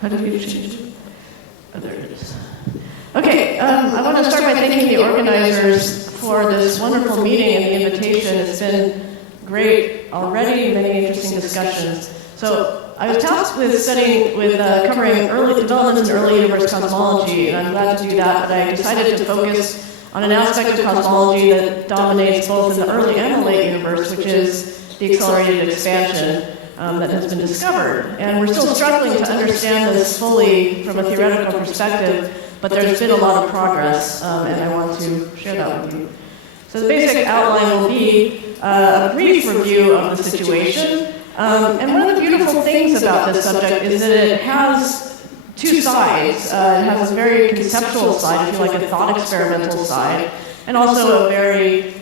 How did you change it? Oh, there it is. Okay, I want to start by thanking the organizers for this wonderful meeting and the invitation. It's been great already, many interesting discussions. So I was tasked with covering early developments in early universe cosmology, and I'm glad to do that, but I decided to focus on an aspect of cosmology that dominates both in the early and the late universe, which is the accelerated expansion that has been discovered. And we're still struggling to understand this fully from a theoretical perspective, but there's been a lot of progress, and I want to share that with you. So the basic outline will be a brief review of the situation. And one of the beautiful things about this subject is that it has two sides. It has a very conceptual side, if you like, a thought experimental side, and also a very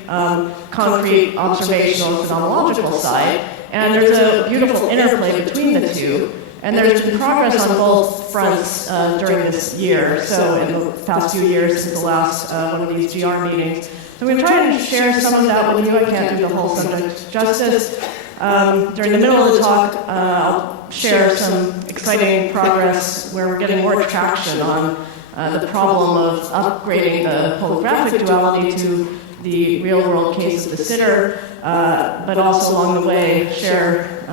concrete observational phenomenological side. And there's a beautiful interplay between the two. And there's been progress on both fronts during this year, so in the past few years since the last one of these GR meetings. So I'm going to try and share some of that with you. I can't do the whole subject justice. During the middle of the talk, I'll share some exciting progress where we're getting more traction on the problem of upgrading the holographic duality to the real-world case of the sitter, but also along the way share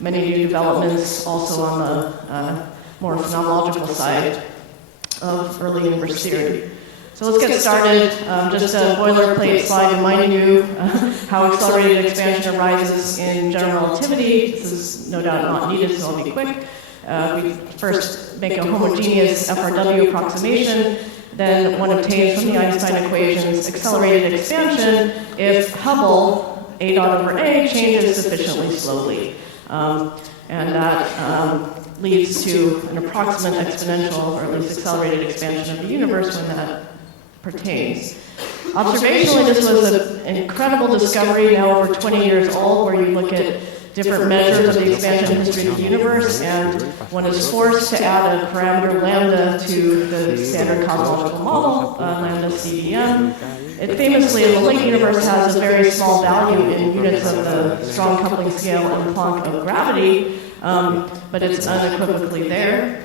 many new developments also on the more phenomenological side of early universe theory. So let's get started. Just a boilerplate slide reminding you how accelerated expansion arises in general relativity. This is no doubt not needed, so I'll be quick. We first make a homogeneous FRW approximation, then one obtains from the Einstein equations accelerated expansion if Hubble, A dot over A, changes sufficiently slowly. And that leads to an approximate exponential, or at least accelerated expansion of the universe when that pertains. Observationally, this was an incredible discovery, now over 20 years old, where you look at different measures of the expansion history of the universe, and one is forced to add a parameter lambda to the standard cosmological model, lambda CDM. It famously, in the late universe, has a very small value in units of the strong coupling scale and Planck of gravity, but it's unequivocally there.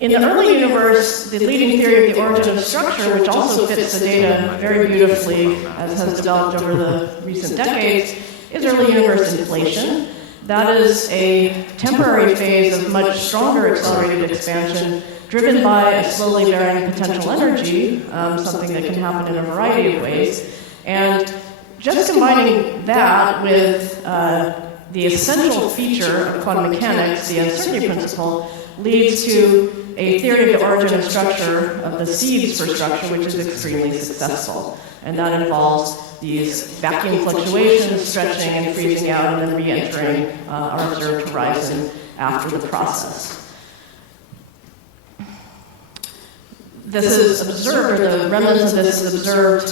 In the early universe, the leading theory of the origin of structure, which also fits the data very beautifully, as has developed over the recent decades, is early universe inflation. That is a temporary phase of much stronger accelerated expansion driven by a slowly varying potential energy, something that can happen in a variety of ways. And just combining that with the essential feature of quantum mechanics, the uncertainty principle, leads to a theory of the origin of structure, of the seeds for structure, which is extremely successful. And that involves these vacuum fluctuations, stretching and freezing out, and then re-entering our observed horizon after the process. This is observed, or the remnants of this is observed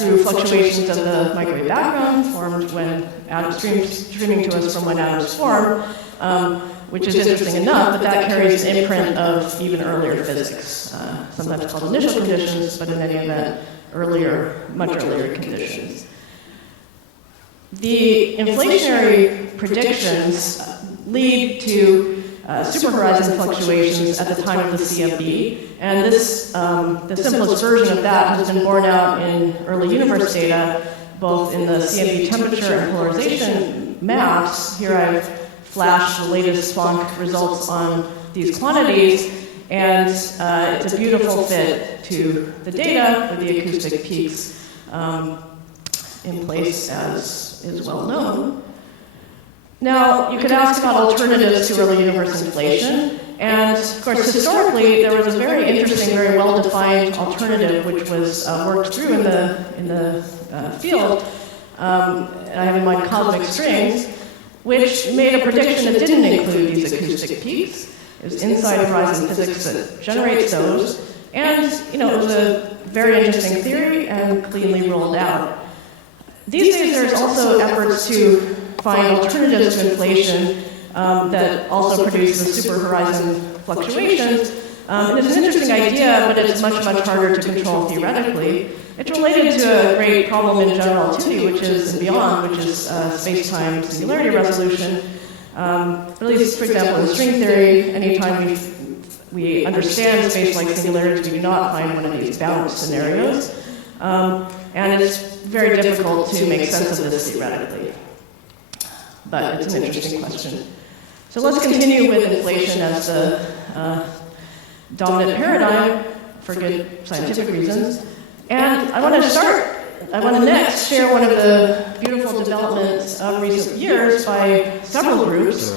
through fluctuations of the microwave background formed when atoms streaming to us from when atoms form, which is interesting enough, but that carries an imprint of even earlier physics, sometimes called initial conditions, but in any event, much earlier conditions. The inflationary predictions lead to superhorizon fluctuations at the time of the CMB, and this, the simplest version of that has been borne out in early universe data, both in the CMB temperature and polarization maps. Here I've flashed the latest Planck results on these quantities, and it's a beautiful fit to the data with the acoustic peaks in place, as is well known. Now, you could ask about alternatives to early universe inflation, and of course, historically, there was a very interesting, very well-defined alternative which was worked through in the field. I have in mind cosmic strings, which made a prediction that didn't include these acoustic peaks. It was inside horizon physics that generates those, and it was a very interesting theory and cleanly rolled out. These days, there's also efforts to find alternatives to inflation that also produce the superhorizon fluctuations. And it's an interesting idea, but it's much, much harder to control theoretically. It's related to a great problem in general relativity, which is, and beyond, which is space-time singularity resolution. At least, for example, in string theory, anytime we understand space-like singularities, we do not find one of these bound scenarios. And it's very difficult to make sense of this theoretically. But it's an interesting question. So let's continue with inflation as the dominant paradigm for good scientific reasons. And I want to next share one of the beautiful developments of recent years by several groups.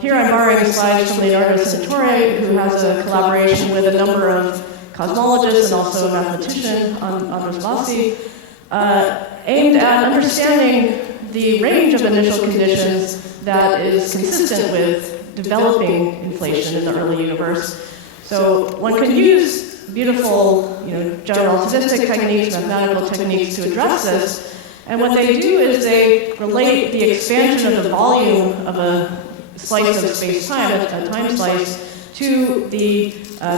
Here I'm borrowing slides from Leonardo Santore, who has a collaboration with a number of cosmologists and also a mathematician, Andres Bassi, aimed at understanding the range of initial conditions that is consistent with developing inflation in the early universe. So one can use beautiful, general relativistic techniques, mathematical techniques to address this. And what they do is they relate the expansion of the volume of a slice of space-time, a time slice, to the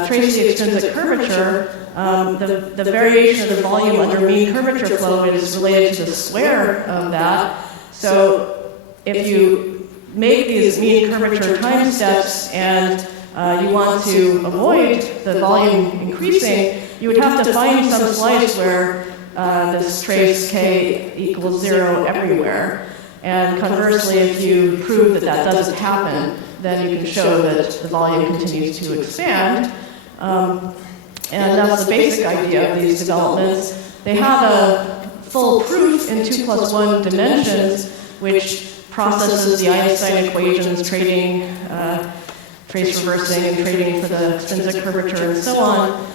trace the extrinsic curvature. The variation of the volume under mean curvature flow is related to the square of that. So if you make these mean curvature time steps and you want to avoid the volume increasing, you would have to find some slice where this trace k equals 0 everywhere. And conversely, if you prove that that doesn't happen, then you can show that the volume continues to expand. And that's the basic idea of these developments. They have a full proof in 2 + 1 dimensions, which processes the Einstein equations, trading, trace reversing, and trading for the extrinsic curvature, and so on,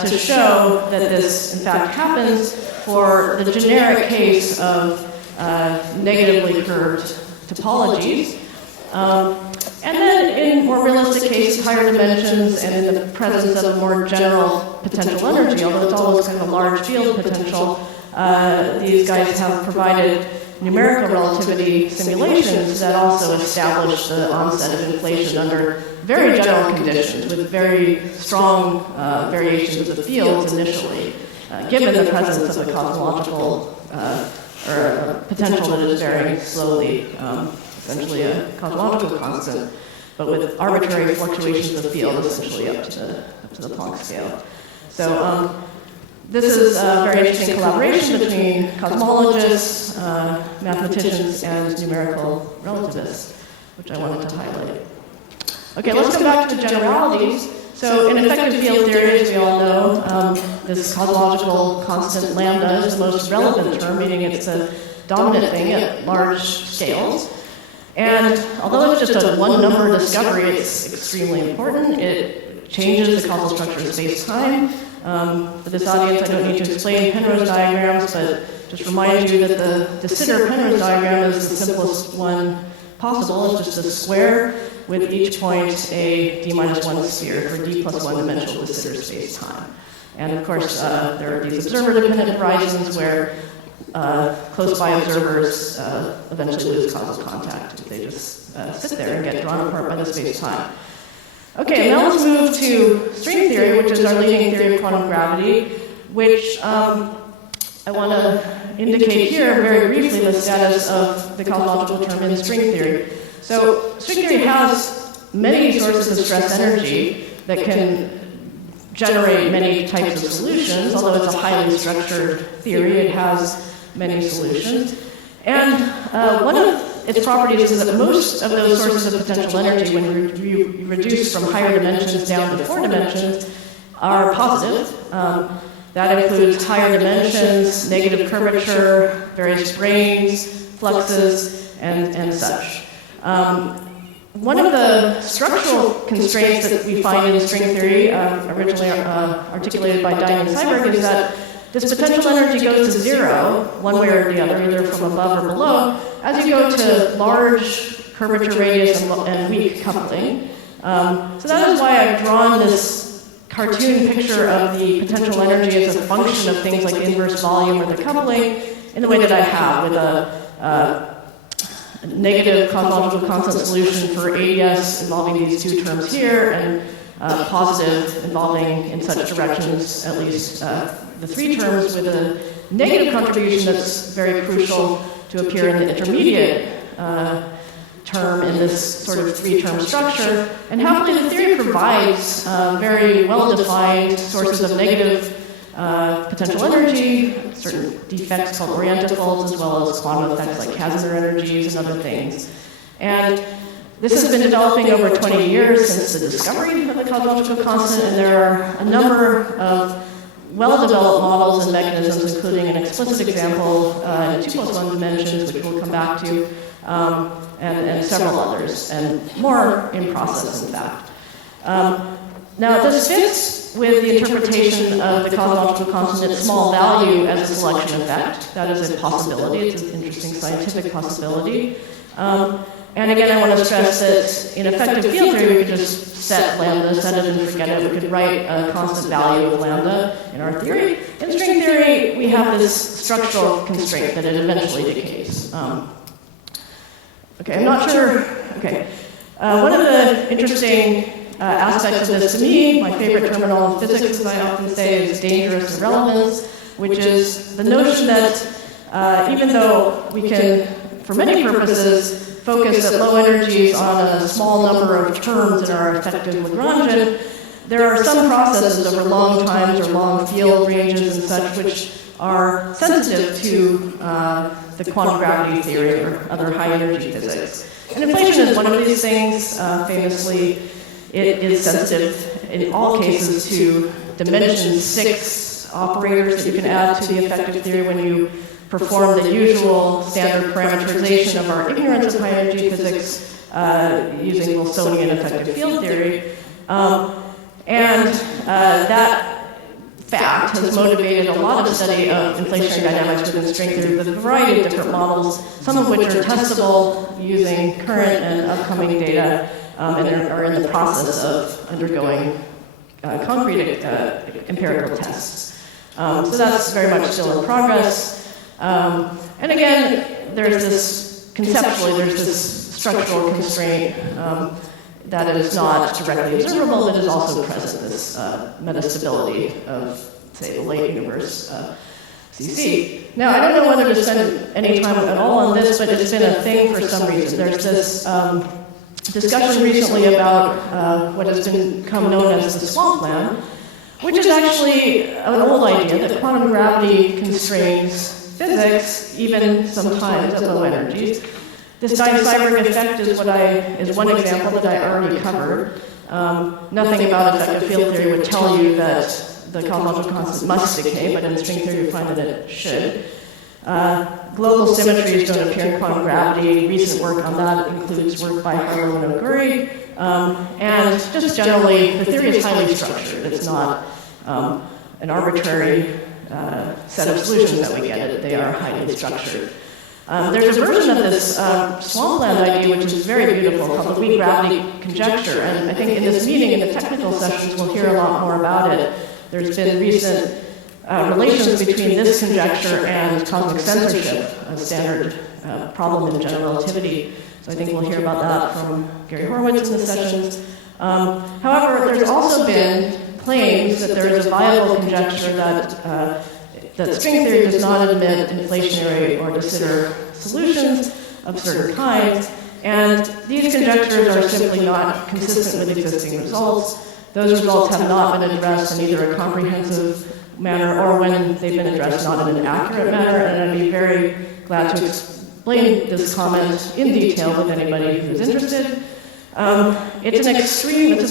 to show that this, in fact, happens for the generic case of negatively curved topologies. And then in more realistic cases, higher dimensions, and in the presence of a more general potential energy, although it's always kind of a large field potential, these guys have provided numerical relativity simulations that also establish the onset of inflation under very general conditions with very strong variations of the fields initially, given the presence of a cosmological or a potential that is varying slowly, essentially a cosmological constant, but with arbitrary fluctuations of the field essentially up to the Planck scale. So this is a very interesting collaboration between cosmologists, mathematicians, and numerical relativists, which I wanted to highlight. Okay, let's come back to the generalities. So in effective field theory, as we all know, this cosmological constant lambda is the most relevant term, meaning it's the dominant thing at large scales. And although it's just a one-number discovery, it's extremely important. It changes the causal structure of space-time. For this audience, I don't need to explain Penrose diagrams, but just remind you that the de Sitter Penrose diagram is the simplest one possible. It's just a square with each point a d-1 sphere for d + 1 dimensional de Sitter space-time. And of course, there are these observer-dependent horizons where close-by observers eventually lose causal contact if they just sit there and get drawn apart by the space-time. Okay, now let's move to string theory, which is our leading theory of quantum gravity, which I want to indicate here very briefly the status of the cosmological term in string theory. So string theory has many sources of stress energy that can generate many types of solutions. Although it's a highly structured theory, it has many solutions. And one of its properties is that most of those sources of potential energy, when you reduce from higher dimensions down to 4 dimensions, are positive. That includes higher dimensions, negative curvature, various branes, fluxes, and such. One of the structural constraints that we find in string theory, originally articulated by Diamond Seiberg, is that this potential energy goes to 0, one way or the other, either from above or below, as you go to large curvature radius and weak coupling. So that is why I've drawn this cartoon picture of the potential energy as a function of things like the inverse volume or the coupling in the way that I have, with a negative cosmological constant solution for ADS involving these two terms here, and positive involving in such directions at least the 3 terms, with a negative contribution that's very crucial to appear in the intermediate term in this sort of three-term structure. And happily, the theory provides very well-defined sources of negative potential energy, certain defects called orientifalls, as well as quantum effects like Casimir energies and other things. And this has been developing over 20 years since the discovery of the cosmological constant, and there are a number of well-developed models and mechanisms, including an explicit example in 2+1 dimensions, which we'll come back to, and several others, and more in process, in fact. Now, this fits with the interpretation of the cosmological constant at small value as a selection effect. That is a possibility. It's an interesting scientific possibility. And again, I want to stress that in effective field theory, we could just set lambda, set it and forget it. We could write a constant value of lambda in our theory. In string theory, we have this structural constraint that it eventually decays. Okay, I'm not sure. Okay. One of the interesting aspects of this to me, my favorite terminal in physics, as I often say, is dangerous irrelevance, which is the notion that even though we can, for many purposes, focus at low energies on a small number of terms in our effective Lagrangian, there are some processes over long times or long field ranges and such which are sensitive to the quantum gravity theory or other high energy physics. And inflation is one of these things. Famously, it is sensitive in all cases to dimension 6 operators that you can add to the effective theory when you perform the usual standard parameterization of our ignorance of high energy physics using Wilsonian effective field theory. That fact has motivated a lot of study of inflationary dynamics within string theory with a variety of different models, some of which are testable using current and upcoming data, and are in the process of undergoing concrete empirical tests. So that's very much still in progress. And again, there's this, conceptually, there's this structural constraint that is not directly observable, but is also present, this metastability of, say, the late universe CC. Now, I don't know whether to spend any time at all on this, but it's been a thing for some reason. There's this discussion recently about what has become known as the swamp plan, which is actually an old idea that quantum gravity constrains physics, even sometimes at low energies. This Dine-Seiberg effect is one example that I already covered. Nothing about effective field theory would tell you that the cosmological constant must decay, but in string theory we find that it should. Global symmetries don't appear in quantum gravity. Recent work on that includes work by Harlow and Oguri. And just generally, the theory is highly structured. It's not an arbitrary set of solutions that we get. They are highly structured. There's a version of this swampland idea which is very beautiful called the weak gravity conjecture. And I think in this meeting, in the technical sessions, we'll hear a lot more about it. There's been recent relations between this conjecture and cosmic censorship, a standard problem in general relativity. So I think we'll hear about that from Gary Horowitz in the sessions. However, there's also been claims that there is a viable conjecture that string theory does not admit inflationary or de Sitter solutions of certain kinds, and these conjectures are simply not consistent with existing results. Those results have not been addressed in either a comprehensive manner or when they've been addressed not in an accurate manner, and I'd be very glad to explain this comment in detail with anybody who's interested. It's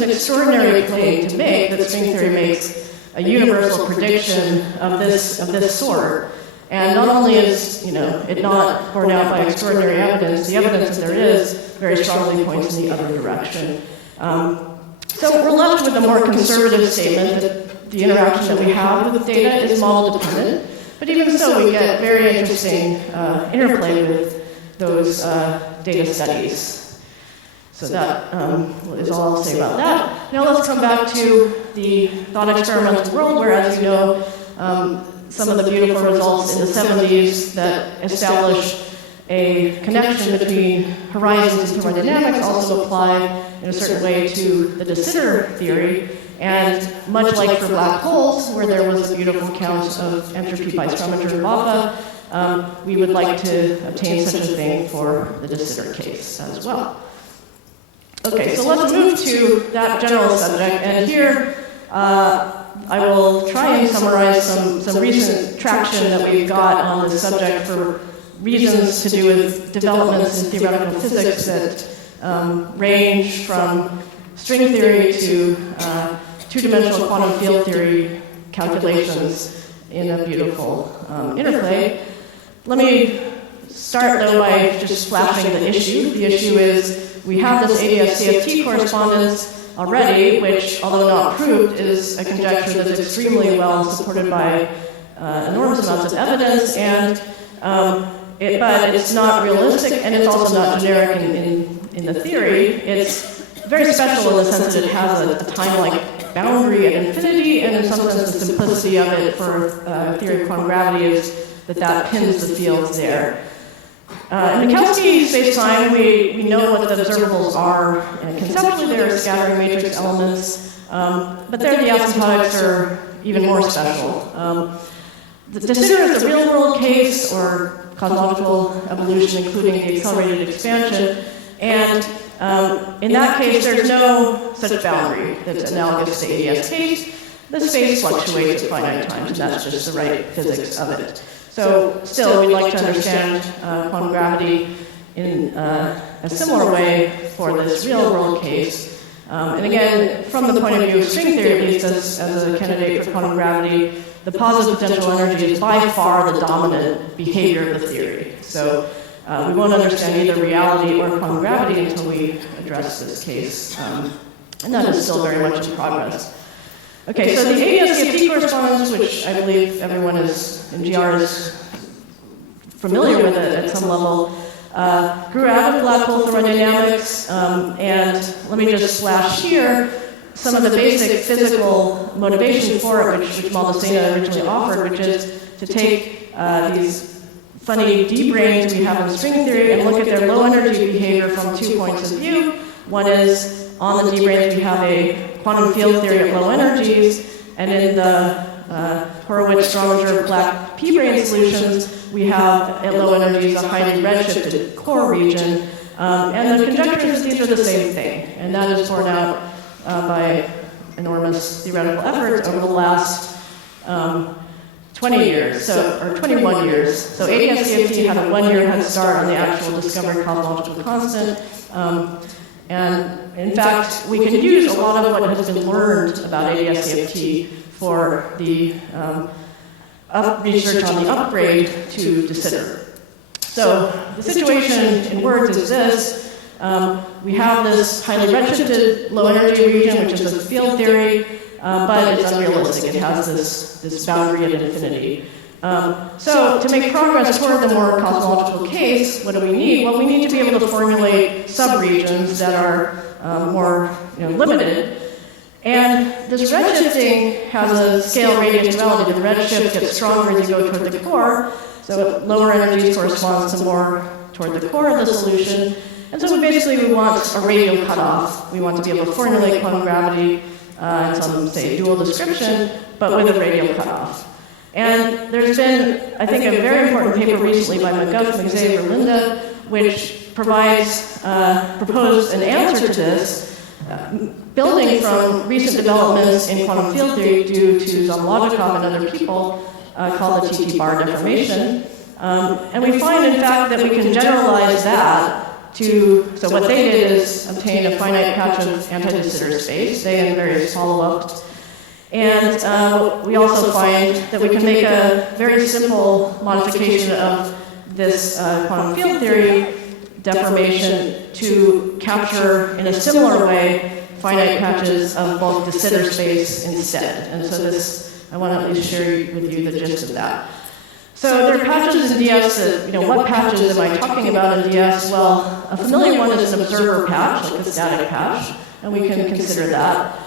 an extraordinary claim to make that string theory makes a universal prediction of this sort. And not only is it not borne out by extraordinary evidence, the evidence that there is very strongly points in the other direction. So we're left with a more conservative statement that the interaction that we have with data is model dependent. But even so, we get very interesting interplay with those data studies. So that is all I'll say about that. Now let's come back to the thought experimental world, where, as you know, some of the beautiful results in the 70s that establish a connection between horizons and thermodynamics also apply in a certain way to the de Sitter theory. And much like for black holes, where there was a beautiful account of entropy by Strominger and Boffa, we would like to obtain such a thing for the de Sitter case as well. Okay, so let's move to that general subject, and here I will try and summarize some recent traction that we've got on this subject for reasons to do with developments in theoretical physics that range from string theory to two-dimensional quantum field theory calculations in a beautiful interplay. Let me start, though, by just flashing the issue. The issue is we have this ADS-CFT correspondence already, which, although not proved, is a conjecture that's extremely well supported by enormous amounts of evidence, and but it's not realistic, and it's also not generic in the theory. It's very special in the sense that it has a time-like boundary at infinity, and in some sense the simplicity of it for theory of quantum gravity is that pins the fields there. In Minkowski space-time, we know what the observables are, and conceptually they're scattering matrix elements, but there the asymptotics are even more special. The de Sitter is a real-world case, or cosmological evolution, including the accelerated expansion, and in that case, there's no such boundary that's analogous to the ADS case. The space fluctuates at finite times, and that's just the right physics of it. So still, we'd like to understand quantum gravity in a similar way for this real-world case. And again, from the point of view of string theory, at least as a candidate for quantum gravity, the positive potential energy is by far the dominant behavior of the theory. So we won't understand either reality or quantum gravity until we address this case. And that is still very much in progress. Okay, so the ADS-CFT correspondence, which I believe everyone in GR is familiar with it at some level, grew out of black hole thermodynamics, and let me just flash here some of the basic physical motivation for it, which Maldacena originally offered, which is to take these funny d-branes we have in string theory and look at their low energy behavior from 2 points of view. One is on the d-branes we have a quantum field theory at low energies, and in the Horowitz-Strominger black p-brane solutions, we have at low energies a highly redshifted core region, and the conjecture is these are the same thing, and that is borne out by enormous theoretical efforts over the last 20 years, or 21 years. So ADS-CFT had a 1-year head start on the actual discovered cosmological constant. And in fact, we can use a lot of what has been learned about ADS-CFT for the research on the upgrade to de Sitter. So the situation in words is this. We have this highly redshifted low energy region, which is a field theory, but it's unrealistic. It has this boundary at infinity. So to make progress toward the more cosmological case, what do we need? Well, we need to be able to formulate subregions that are more limited. And this redshifting has a scale radius duality. The redshift gets stronger as you go toward the core, so lower energies corresponds to more toward the core of the solution. And so we want a radial cutoff. We want to be able to formulate quantum gravity in some, say, dual description, but with a radial cutoff. And there's been, I think, a very important paper recently by McGuff, McXavier, Linda, which proposed an answer to this, building from recent developments in quantum field theory due to Zomlodchikov and other people, called the TT bar deformation. And we find, in fact, that we can generalize that so what they did is obtain a finite patch of anti-de Sitter space, they and various follow-ups. And we also find that we can make a very simple modification of this quantum field theory deformation to capture, in a similar way, finite patches of bulk de Sitter space instead. And so I want to at least share with you the gist of that. So there are patches in DS that, what patches am I talking about in DS? Well, a familiar one is an observer patch, like a static patch, and we can consider that.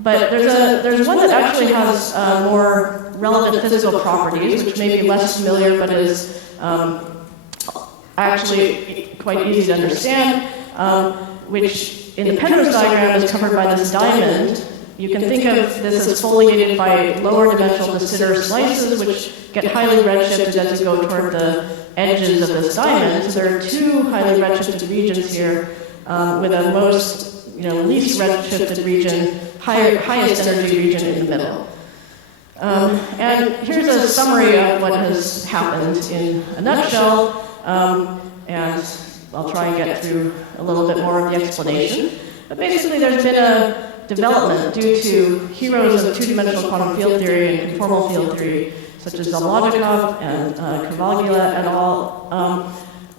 But there's one that actually has more relevant physical properties, which may be less familiar, but is actually quite easy to understand, which in the Penrose diagram is covered by this diamond, you can think of this as foliated by lower dimensional de Sitter slices, which get highly redshifted as you go toward the edges of this diamond. So there are two highly redshifted regions here, with a least redshifted region, highest energy region in the middle. And here's a summary of what has happened in a nutshell, and I'll try and get through a little bit more of the explanation. But basically, there's been a development due to heroes of two-dimensional quantum field theory and conformal field theory, such as Zalmodikov and Cavaglia et al.,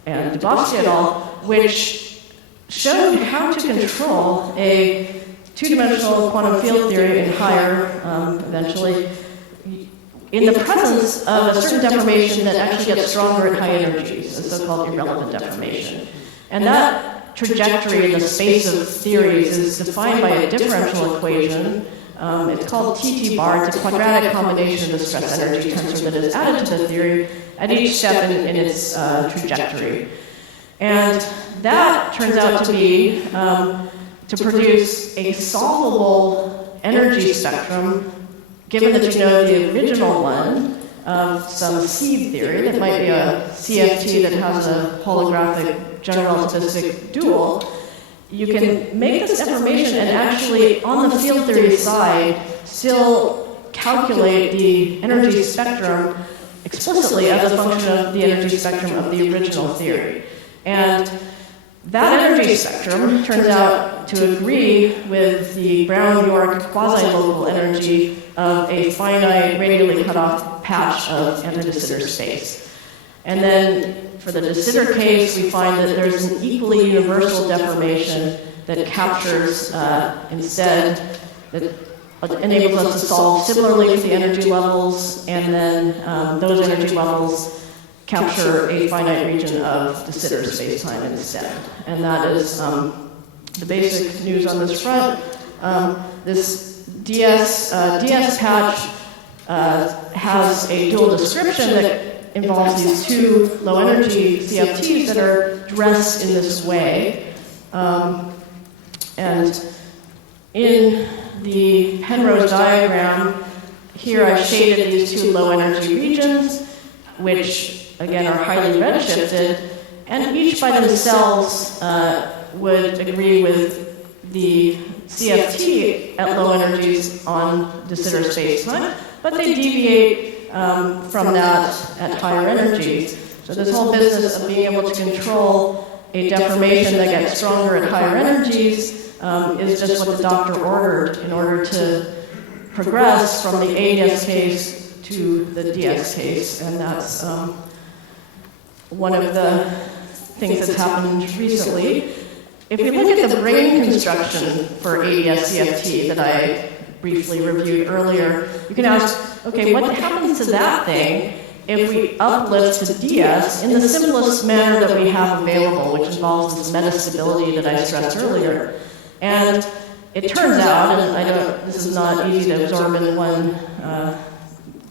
and Dubovsky et al., which showed how to control a two-dimensional quantum field theory and higher, eventually, in the presence of a certain deformation that actually gets stronger at high energies, a so-called irrelevant deformation. And that trajectory in the space of theories is defined by a differential equation. It's called TT bar. It's a quadratic combination of the stress energy tensor that is added to the theory at each step in its trajectory. And that turns out to be to produce a solvable energy spectrum, given that you know the original one of some seed theory that might be a CFT that has a holographic general relativistic dual. You can make this deformation and actually, on the field theory side, still calculate the energy spectrum explicitly as a function of the energy spectrum of the original theory. And that energy spectrum turns out to agree with the Brown-York quasi-local energy of a finite radially cut-off patch of anti-de Sitter space. And then for the de Sitter case, we find that there's an equally universal deformation that captures instead, that enables us to solve similarly with the energy levels, and then those energy levels capture a finite region of de Sitter space-time instead. And that is the basic news on this front. This DS patch has a dual description that involves these two low-energy CFTs that are dressed in this way. And in the Penrose diagram, here I've shaded these two low-energy regions, which, again, are highly redshifted, and each by themselves would agree with the CFT at low energies on de Sitter space-time, but they deviate from that at higher energies. So this whole business of being able to control a deformation that gets stronger at higher energies is just what the doctor ordered in order to progress from the ADS case to the DS case, and that's one of the things that's happened recently. If you look at the brain construction for ADS CFT that I briefly reviewed earlier, you can ask, okay, what happens to that thing if we uplift to DS in the simplest manner that we have available, which involves this metastability that I stressed earlier? And it turns out, and this is not easy to absorb in one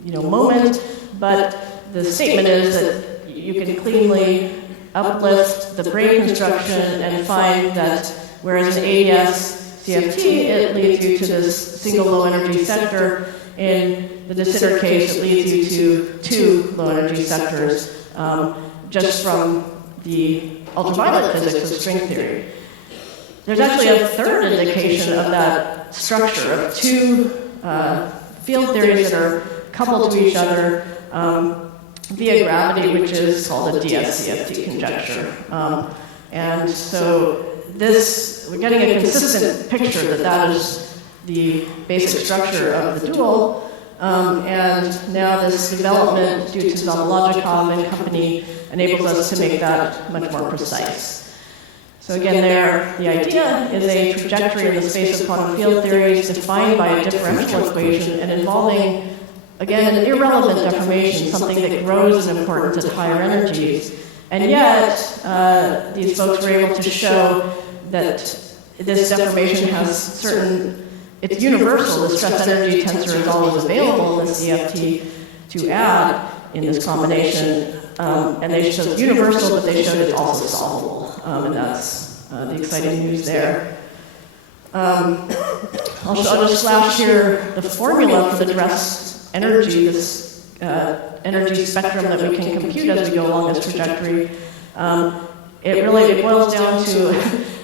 moment, but the statement is that you can cleanly uplift the brain construction and find that whereas in ADS CFT, it leads you to this single low energy sector. In the de Sitter case, it leads you to two low energy sectors, just from the ultraviolet physics of string theory. There's actually a third indication of that structure of two field theories that are coupled to each other via gravity, which is called the DS-CFT conjecture. And so we're getting a consistent picture that is the basic structure of the dual. And now this development, due to Zalmodikov and company, enables us to make that much more precise. So again, the idea is a trajectory in the space of quantum field theories defined by a differential equation and involving, again, an irrelevant deformation, something that grows in importance at higher energies. And yet, these folks were able to show that this deformation has it's universal. The stress energy tensor is always available in the CFT to add in this combination. And they showed it's universal, but they showed it's also solvable. And that's the exciting news there. I'll just flash here the formula for the dressed energy, this energy spectrum that we can compute as we go along this trajectory. It boils down to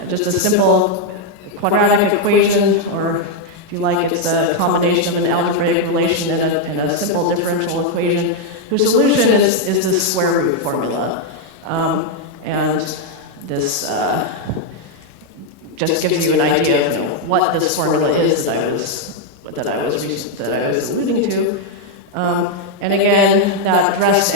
just a simple quadratic equation, or if you like, it's a combination of an algebraic relation and a simple differential equation, whose solution is this square root formula. And this just gives you an idea of what this formula is that I was alluding to. And again, that dressed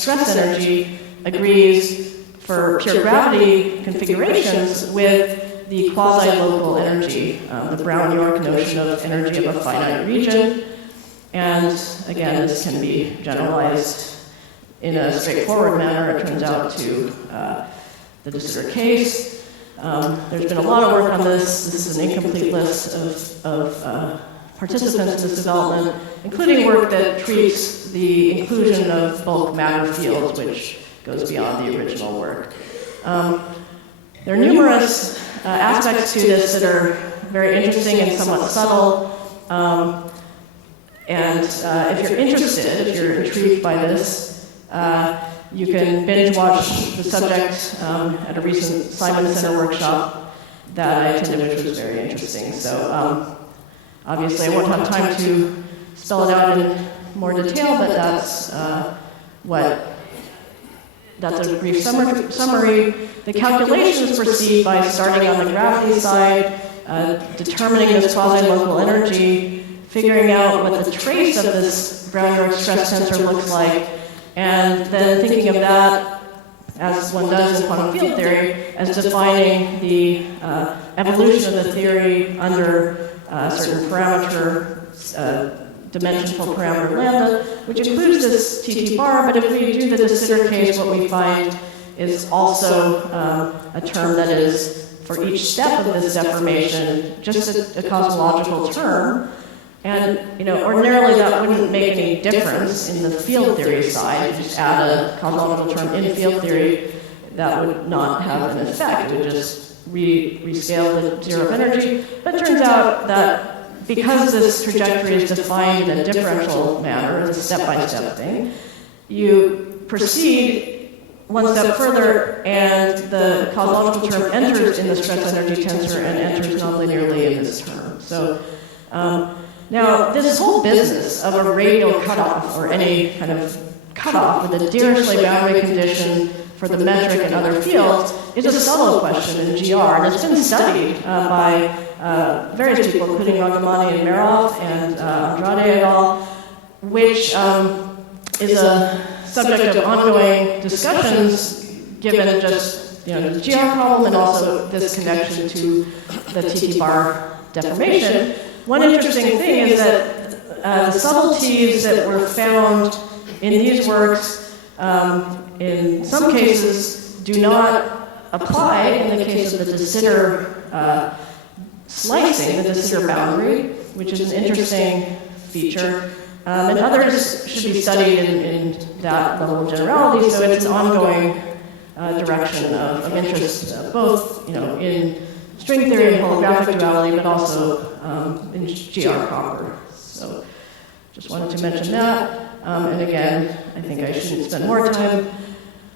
stress energy agrees for pure gravity configurations with the quasi-local energy, the Brown-York notion of energy of a finite region. And again, this can be generalized in a straightforward manner, it turns out, to the de Sitter case. There's been a lot of work on this. This is an incomplete list of participants in this development, including work that treats the inclusion of bulk matter fields, which goes beyond the original work. There are numerous aspects to this that are very interesting and somewhat subtle. And if you're interested, if you're intrigued by this, you can binge watch the subject at a recent Simon Center workshop that I attended, which was very interesting. So obviously I won't have time to spell it out in more detail, but that's a brief summary. The calculations proceed by starting on the gravity side, determining this quasi-local energy, figuring out what the trace of this Brown-York stress tensor looks like, and then thinking of that, as one does in quantum field theory, as defining the evolution of the theory under a certain parameter, dimensional parameter lambda, which includes this TT bar, but if we do the de Sitter case, what we find is also a term that is, for each step of this deformation, just a cosmological term. And ordinarily that wouldn't make any difference in the field theory side. If you just add a cosmological term in field theory, that would not have an effect. It would just rescale the zero of energy. But it turns out that because this trajectory is defined in a differential manner, as a step-by-step thing, you proceed one step further, and the cosmological term enters in the stress energy tensor and enters nonlinearly in this term. So now, this whole business of a radial cutoff, or any kind of cutoff with a Dirichlet boundary condition for the metric and other fields, is a subtle question in GR, and it's been studied by various people, including Raghmani and Merov and Andrade et al., which is a subject of ongoing discussions, given just the GR problem and also this connection to the TT bar deformation. One interesting thing is that the subtleties that were found in these works, in some cases, do not apply in the case of the de Sitter slicing, the de Sitter boundary, which is an interesting feature. And others should be studied in that level of generality, so it's an ongoing direction of interest, both in string theory and holographic duality, but also in GR proper. So just wanted to mention that. And again, I think I shouldn't spend more time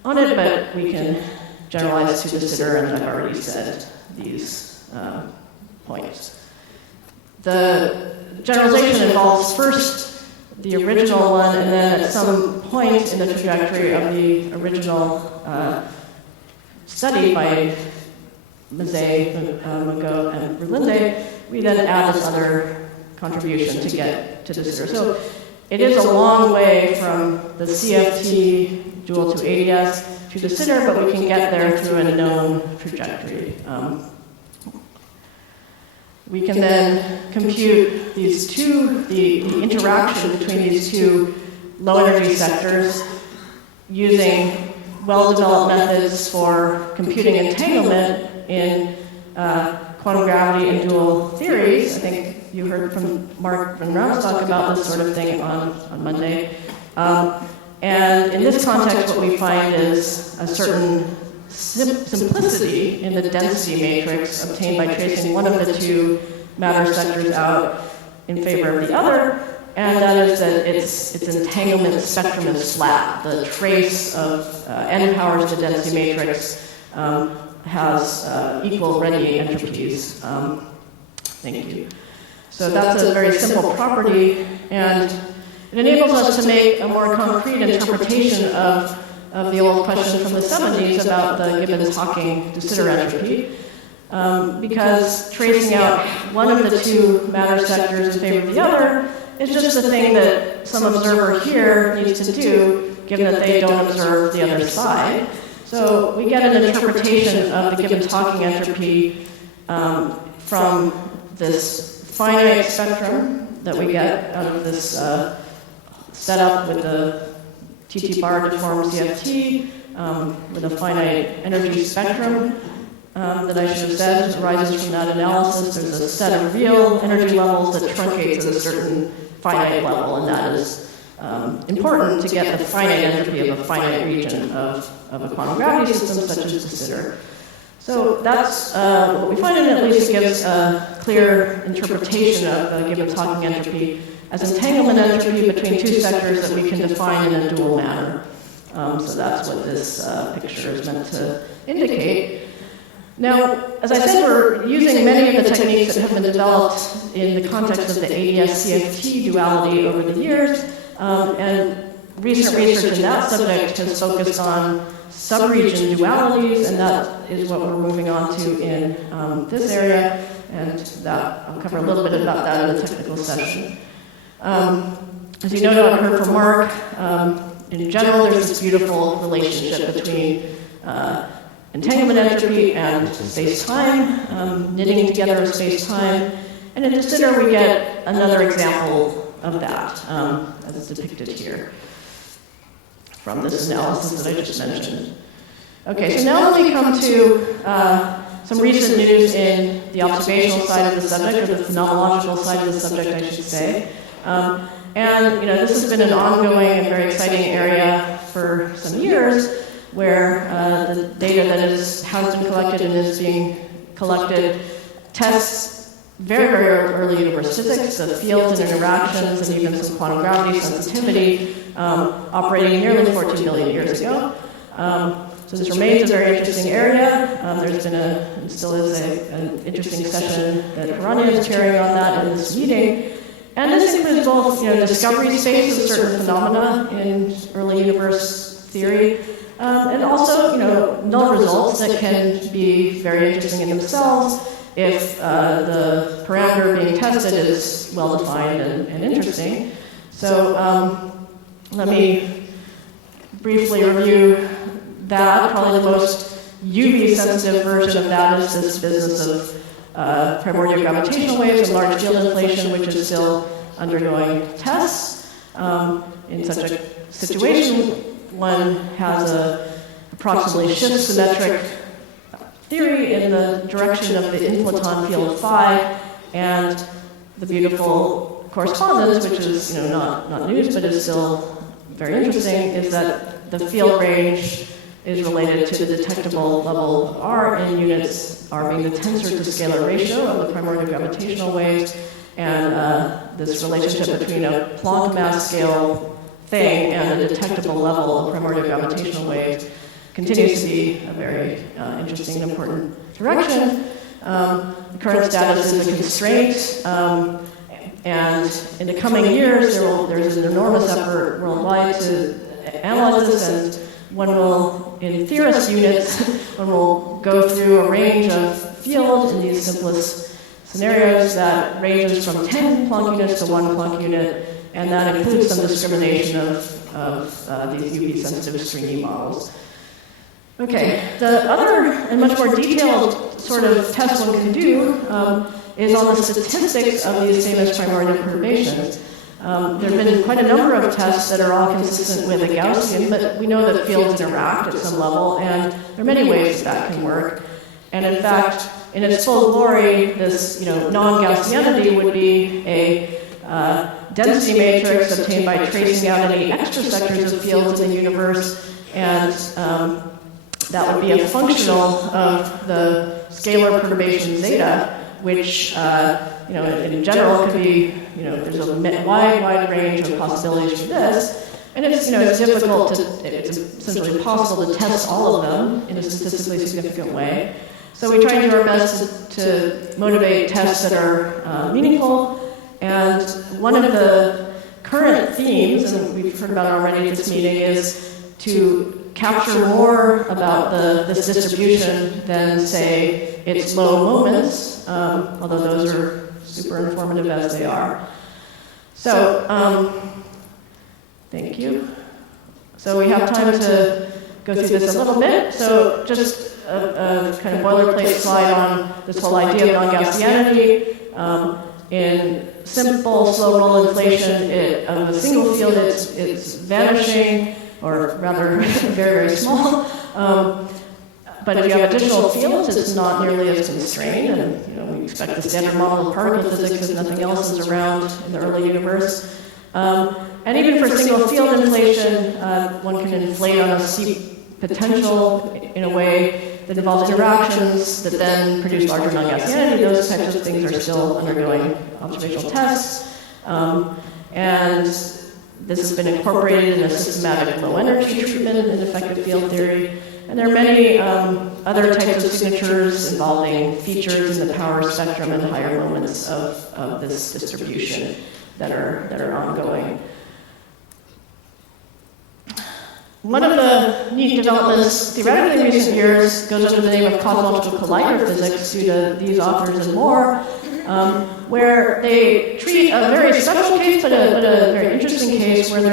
on it, but we can generalize to de Sitter, and I've already said these points. The generalization involves first the original one, and then at some point in the trajectory of the original study by Mazet, Magot, and Verlinde, we then add this other contribution to get to de Sitter. So it is a long way from the CFT dual to ADS to de Sitter, but we can get there through a known trajectory. We can then compute these two, the interaction between these two low energy sectors using well-developed methods for computing entanglement in quantum gravity and dual theories. I think you heard from Mark Van Rouse talk about this sort of thing on Monday. And in this context, what we find is a certain simplicity in the density matrix obtained by tracing one of the two matter sectors out in favor of the other, and that is that its entanglement spectrum is flat. The trace of n powers the density matrix has equal radiate entropies. Thank you. So that's a very simple property, and it enables us to make a more concrete interpretation of the old question from the 70s about the Gibbons-Hawking de Sitter entropy, because tracing out one of the two matter sectors in favor of the other is just the thing that some observer here needs to do, given that they don't observe the other side. So we get an interpretation of the Gibbons-Hawking entropy from this finite spectrum that we get out of this setup with the TT bar deformed CFT with a finite energy spectrum that I should have said arises from that analysis. There's a set of real energy levels that truncates at a certain finite level, and that is important to get the finite entropy of a finite region of a quantum gravity system such as de Sitter. So that's what we find, and at least it gives a clear interpretation of the Gibbons-Hawking entropy as entanglement entropy between two sectors that we can define in a dual manner. So that's what this picture is meant to indicate. Now, as I said, we're using many of the techniques that have been developed in the context of the ADS-CFT duality over the years, and recent research in that subject has focused on subregion dualities, and that is what we're moving on to in this area, and that I'll cover a little bit about that in the technical session. As you know, I've heard from Mark, in general, there's this beautiful relationship between entanglement entropy and space-time, knitting together of space-time, and in de Sitter we get another example of that, as depicted here from this analysis that I just mentioned. Okay, so now let me come to some recent news in the observational side of the subject, or the phenomenological side of the subject, I should say. And this has been an ongoing and very exciting area for some years, where the data that has been collected and is being collected tests very, very early universe physics, the fields and interactions, and even some quantum gravity sensitivity, operating nearly 14 billion years ago. So this remains a very interesting area. There's been and still is an interesting session that Haranya is chairing on that in this meeting. And this includes both discovery space of certain phenomena in early universe theory, and also null results that can be very interesting in themselves if the parameter being tested is well-defined and interesting. So let me briefly review that. Probably the most UV-sensitive version of that is this business of primordial gravitational waves and large field inflation, which is still undergoing tests. In such a situation, one has a approximately shift-symmetric theory in the direction of the inflaton field phi, and the beautiful correspondence, which is not news but is still very interesting, is that the field range is related to the detectable level of R in units, R being the tensor to scalar ratio of the primordial gravitational waves, and this relationship between a Planck mass scale thing and a detectable level of primordial gravitational waves continues to be a very interesting and important direction. The current status is a constraint, and in the coming years there's an enormous effort worldwide to analyze this, and one will, in theorist units, one will go through a range of fields in these simplest scenarios that ranges from 10 Planck units to 1 Planck unit, and that includes some discrimination of these UV-sensitive stringy models. Okay, the other and much more detailed sort of test one can do is on the statistics of these famous primordial perturbations. There have been quite a number of tests that are all consistent with a Gaussian, but we know that fields interact at some level, and there are many ways that can work. And in fact, in its full glory, this non-Gaussianity would be a density matrix obtained by tracing out any extra sectors of fields in the universe, and that would be a functional of the scalar perturbation zeta, which in general could be, there's a wide range of possibilities for this. And it's difficult it's essentially impossible to test all of them in a statistically significant way. So we try to do our best to motivate tests that are meaningful. And one of the current themes, and we've heard about it already at this meeting, is to capture more about this distribution than, say, its low moments, although those are super informative as they are. So, thank you. So we have time to go through this a little bit. So just a kind of boilerplate slide on this whole idea of non-Gaussianity. In simple slow roll inflation of a single field, it's vanishing, or rather very, very small. But if you have additional fields, it's not nearly as constrained. And we expect the standard model of particle physics if nothing else is around in the early universe. And even for single field inflation, one can inflate on a steep potential in a way that involves interactions that then produce larger non-Gaussianity. Those types of things are still undergoing observational tests. And this has been incorporated in a systematic low-energy treatment in effective field theory. And there are many other types of signatures involving features in the power spectrum and higher moments of this distribution that are ongoing. One of the neat developments theoretically in recent years goes under the name of cosmological collider physics due to these authors and more, where they treat a very special case, but a very interesting case where you're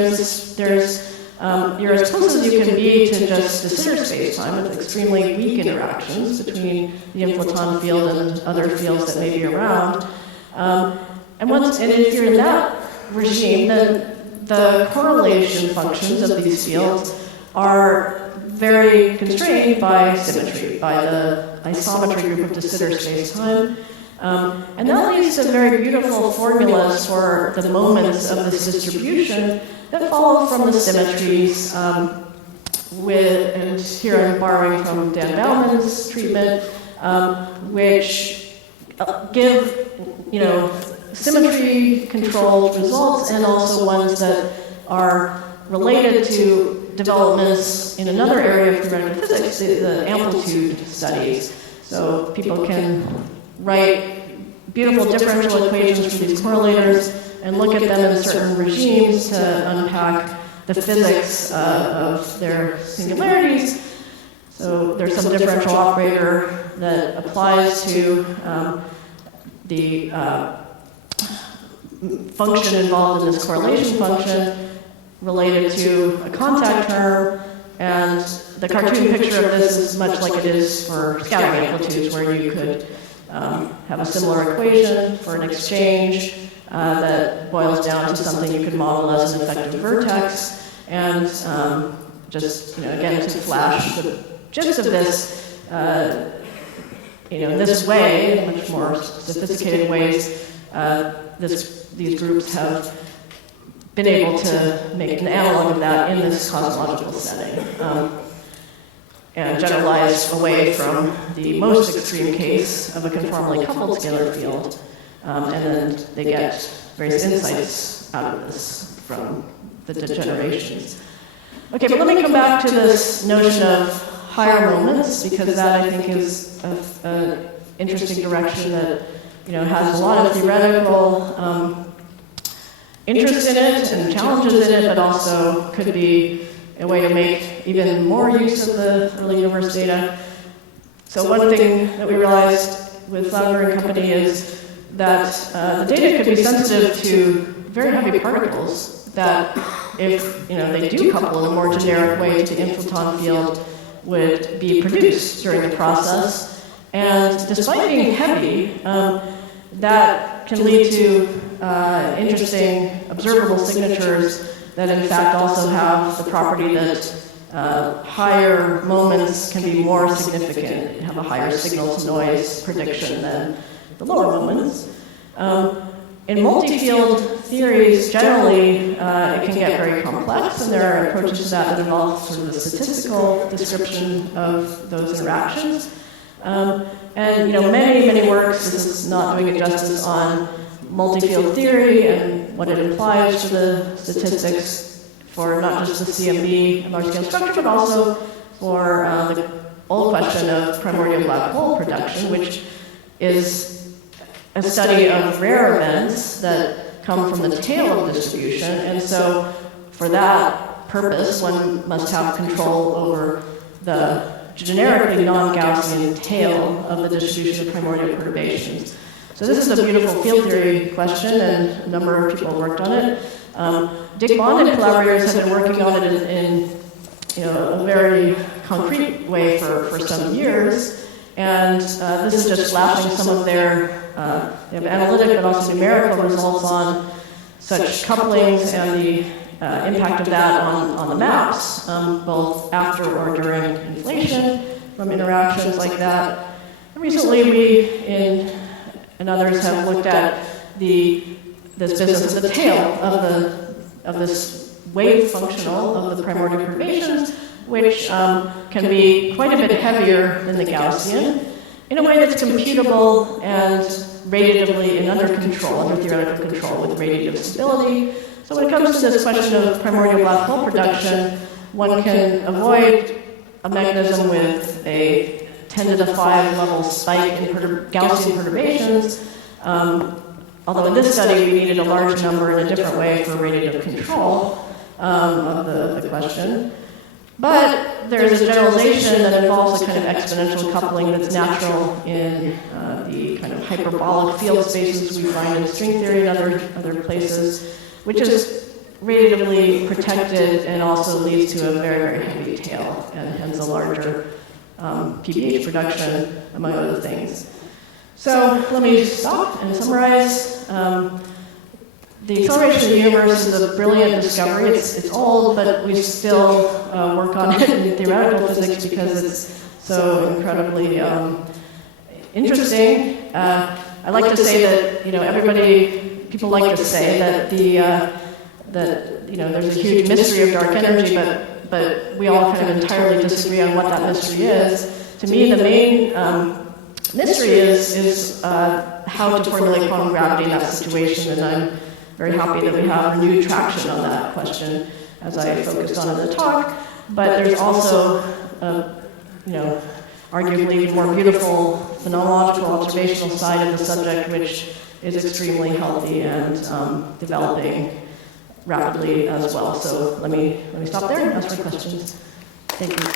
as close as you can be to just de Sitter space-time with extremely weak interactions between the inflaton field and other fields that may be around. And if you're in that regime, then the correlation functions of these fields are very constrained by symmetry, by the isometry group of de Sitter space-time. And that leads to very beautiful formulas for the moments of this distribution that follow from the symmetries and here I'm borrowing from Dan Bauman's treatment, which give, symmetry-controlled results and also ones that are related to developments in another area of theoretical physics, the amplitude studies. So people can write beautiful differential equations for these correlators and look at them in certain regimes to unpack the physics of their singularities. So there's some differential operator that applies to the function involved in this correlation function related to a contact term, and the cartoon picture of this is much like it is for scattering amplitudes, where you could have a similar equation for an exchange that boils down to something you could model as an effective vertex, and again, to flash the gist of this, in this way, in much more sophisticated ways, these groups have been able to make an analog of that in this cosmological setting, and generalize away from the most extreme case of a conformally coupled scalar field, and then they get various insights out of this from the degenerations. Okay, but let me come back to this notion of higher moments, because that I think is an interesting direction that has a lot of theoretical interest in it and challenges in it, but also could be a way to make even more use of the early universe data. So one thing that we realized with Flounder and company is that the data could be sensitive to very heavy particles that, if they do couple in a more generic way to the inflaton field, would be produced during the process. And despite being heavy, that can lead to interesting observable signatures that in fact also have the property that higher moments can be more significant, have a higher signal-to-noise prediction than the lower moments. in multi-field theories, generally, it can get very complex, and there are approaches to that involve sort of the statistical description of those interactions. And many works, this is not doing it justice, on multi-field theory and what it implies for the statistics for not just the CMB and large-scale structure, but also for the old question of primordial black hole production, which is a study of rare events that come from the tail of distribution. And so for that purpose, one must have control over the generically non-Gaussian tail of the distribution of primordial perturbations. So this is a beautiful field theory question, and a number of people worked on it. Dick Bond and collaborators have been working on it in a very concrete way for some years. And this is just flashing some of their they have analytic but also numerical results on such couplings and the impact of that on the maps, both after or during inflation from interactions like that. And recently we and others have looked at this business of the tail of this wave functional of the primordial perturbations, which can be quite a bit heavier than the Gaussian, in a way that's computable and radiatively and under control, under theoretical control with radiative stability. So when it comes to this question of primordial black hole production, one can avoid a mechanism with a 10 to the 5 level spike in Gaussian perturbations, although in this study we needed a large number in a different way for radiative control of the question. But there's a generalization that involves a kind of exponential coupling that's natural in the kind of hyperbolic field spaces we find in string theory and other places, which is radiatively protected and also leads to a very, very heavy tail, and hence a larger PBH production, among other things. So let me stop and summarize. The acceleration of the universe is a brilliant discovery. It's old, but we still work on it in theoretical physics because it's so incredibly interesting. I like to say that people like to say that there's a huge mystery of dark energy, but we all kind of entirely disagree on what that mystery is. To me, the main mystery is how to formulate quantum gravity in that situation, and I'm very happy that we have renewed traction on that question, as I focused on in the talk. But there's also, arguably even more beautiful phenomenological observational side of the subject, which is extremely healthy and developing rapidly as well. So let me stop there and ask for questions. Thank you.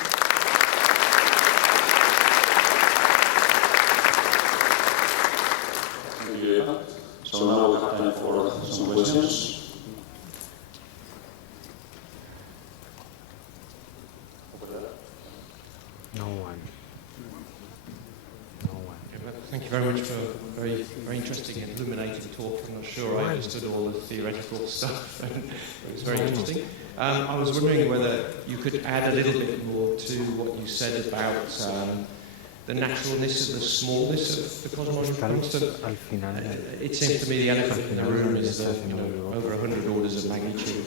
Thank you, Eva. So now we have time for some questions. No one. Thank you very much for a very, very interesting and illuminating talk. I'm not sure I understood all the theoretical stuff, and it was very interesting. I was wondering whether you could add a little bit more to what you said about the naturalness of the smallness of the cosmological constant. It seems to me the elephant in the room is over 100 orders of magnitude.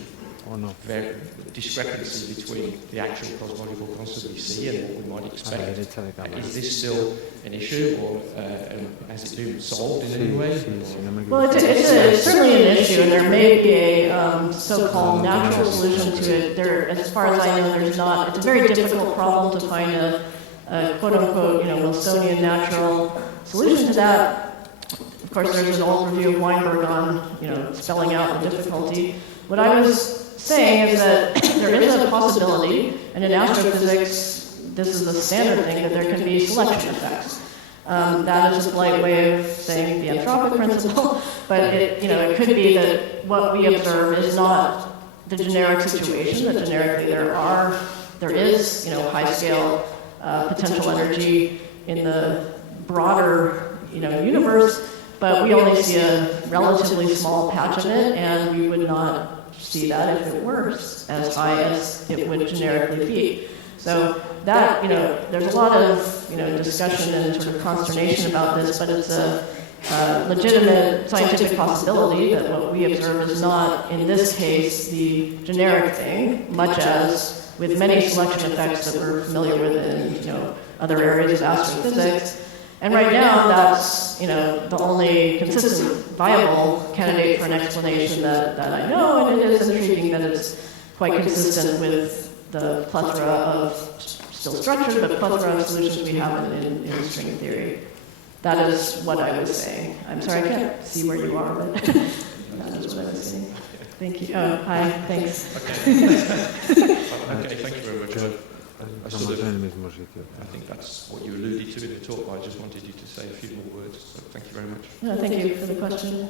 Very discrepancy between the actual cosmological constant we see and what we might expect. Is this still an issue, or has it been solved in any way? Well, it's certainly an issue, and there may be a so-called natural solution to it. As far as I know, there's not. It's a very difficult problem to find a quote-unquote, Wilsonian natural solution to that. Of course, there's an old review of Weinberg on, spelling out the difficulty. What I was saying is that there is a possibility, and in astrophysics, this is the standard thing, that there can be selection effects. That is a polite way of saying the anthropic principle, but it could be that what we observe is not the generic situation, that generically there is high-scale potential energy in the broader universe, but we only see a relatively small patch of it, and we would not see that if it were as high as it would generically be. So that, there's a lot of, discussion and sort of consternation about this, but it's a legitimate scientific possibility that what we observe is not, in this case, the generic thing, much as with many selection effects that we're familiar with in, other areas of astrophysics. And right now, that's, the only consistent, viable candidate for an explanation that I know, and it is intriguing that it's quite consistent with the plethora of, still structured, but plethora of solutions we have in string theory. That is what I was saying. I'm sorry, I can't see where you are, but that is what I was saying. Thank you. Oh, hi, thanks. Okay, thank you very much. I think that's what you alluded to in the talk, but I just wanted you to say a few more words. So thank you very much. No, thank you for the question.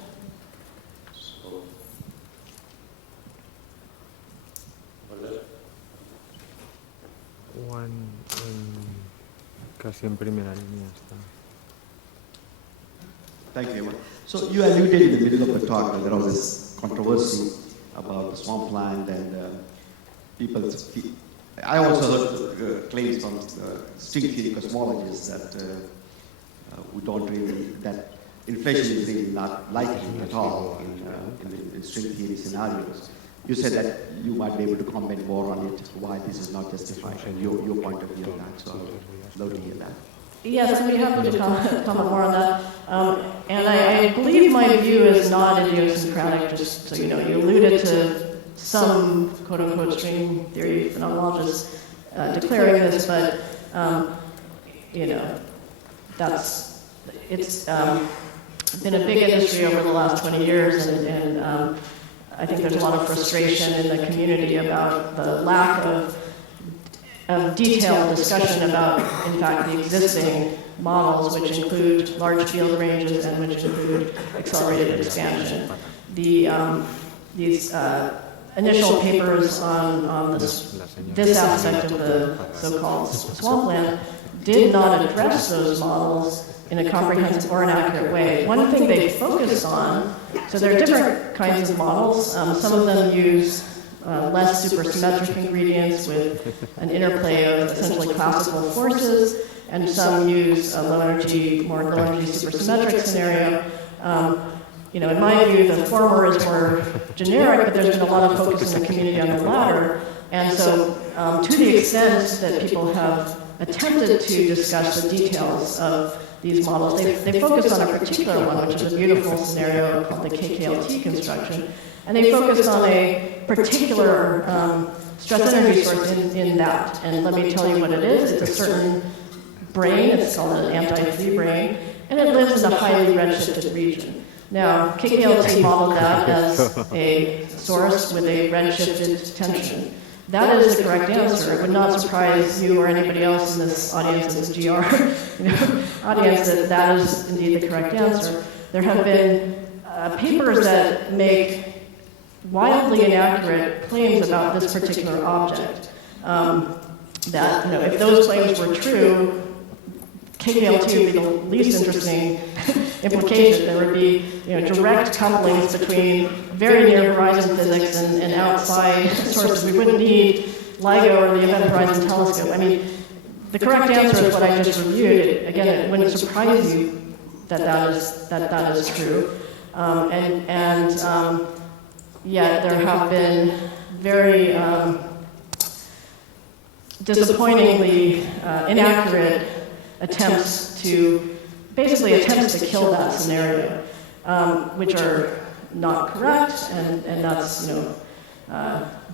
So, casi en primera línea está. Thank you. So you alluded in the middle of the talk that there was this controversy about the swampland and people. I also heard claims from string theory cosmologists that we don't really, that inflation is really not likely at all in string theory scenarios. You said that you might be able to comment more on it, why this is not justified, and your point of view on that. So I'd love to hear that. Yes, I'd be happy to comment more on that. And I believe my view is not idiosyncratic, just so you know. You alluded to some quote-unquote string theory phenomenologists declaring this, but, it's been a big industry over the last 20 years, and I think there's a lot of frustration in the community about the lack of detailed discussion about, in fact, the existing models, which include large field ranges and which include accelerated expansion. These initial papers on this aspect of the so-called swampland did not address those models in a comprehensive or an accurate way. One thing they focused on, so there are different kinds of models. Some of them use less supersymmetric ingredients with an interplay of essentially classical forces, and some use a more low energy supersymmetric scenario. In my view, the former is more generic, but there's been a lot of focus in the community on the latter. And so, to the extent that people have attempted to discuss the details of these models, they focus on a particular one, which is a beautiful scenario called the KKLT construction. And they focus on a particular stress energy source in that. And let me tell you what it is. It's a certain brain. It's called an anti-free brain. And it lives in a highly redshifted region. Now, KKLT modeled that as a source with a redshifted tension. That is the correct answer. It would not surprise you or anybody else in this audience, in this GR audience, that that is indeed the correct answer. There have been papers that make wildly inaccurate claims about this particular object. That, if those claims were true, KKLT would be the least interesting implication. There would be direct couplings between very near horizon physics and outside sources. We wouldn't need LIGO or the Event Horizon Telescope. I mean, the correct answer is what I just reviewed. Again, it wouldn't surprise you that that is true. Yet there have been very disappointingly inaccurate attempts to kill that scenario, which are not correct, and that's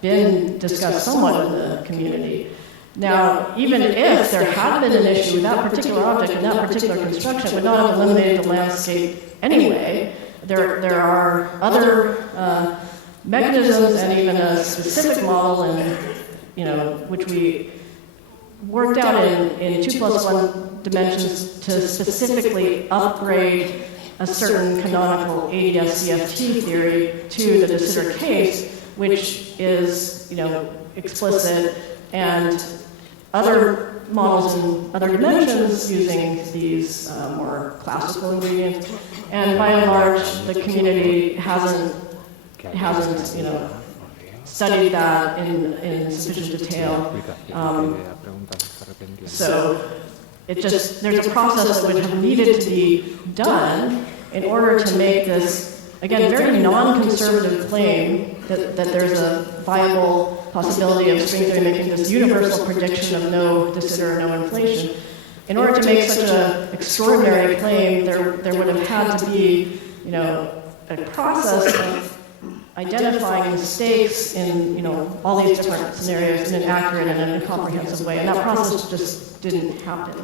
been discussed somewhat in the community. Now, even if there had been an issue with that particular object and that particular construction, it would not have eliminated the landscape anyway. There are other mechanisms and even a specific model, which we worked out in 2+1 dimensions to specifically upgrade a certain canonical ADS-CFT theory to the de Sitter case, which is explicit, and other models in other dimensions using these more classical ingredients. And by and large, the community hasn't studied that in sufficient detail. So there's a process that would have needed to be done in order to make this, again, very non-conservative claim that there's a viable possibility of string theory making this universal prediction of no de Sitter or no inflation. In order to make such an extraordinary claim, there would have had to be, a process of identifying mistakes in, all these different scenarios in an accurate and in a comprehensive way, and that process just didn't happen.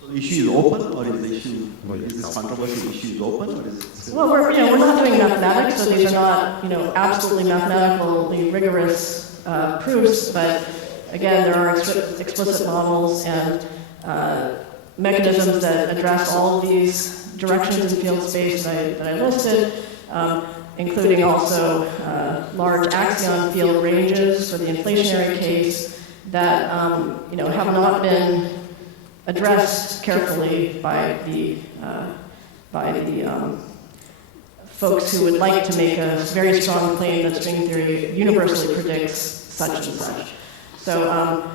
So the issue is open, or is this controversial issue open, or is it still? Well, we're not doing mathematics, so these are not, absolutely mathematically rigorous proofs, but again, there are explicit models and mechanisms that address all of these directions in field space that I listed, including also large axion field ranges for the inflationary case that have not been addressed carefully by the folks who would like to make a very strong claim that string theory universally predicts such and such. So,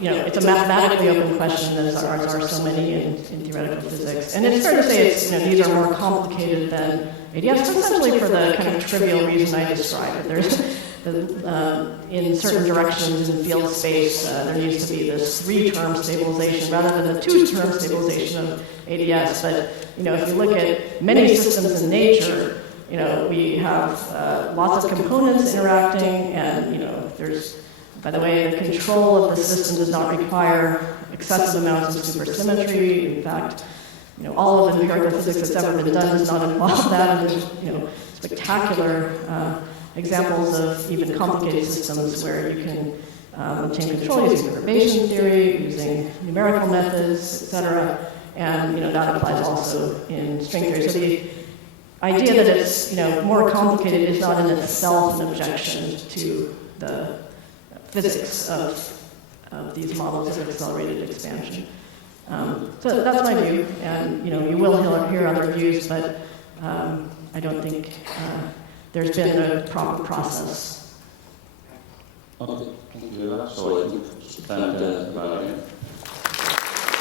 it's a mathematically open question, as are so many in theoretical physics. And it's fair to say these are more complicated than ADS, but essentially for the kind of trivial reason I described. There's in certain directions in field space, there needs to be this 3-term stabilization rather than the 2-term stabilization of ADS. But if you look at many systems in nature, we have lots of components interacting, and there's, by the way, the control of the system does not require excessive amounts of supersymmetry. In fact, all of the empirical physics that's ever been done does not involve that. And there's, spectacular examples of even complicated systems where you can obtain control using perturbation theory, using numerical methods, etc. And that applies also in string theory. So the idea that it's more complicated is not in itself an objection to the physics of these models of accelerated expansion. So that's my view, and you will hear other views, but I don't think there's been a proper process. Okay, thank you very much. So I think that Valeria.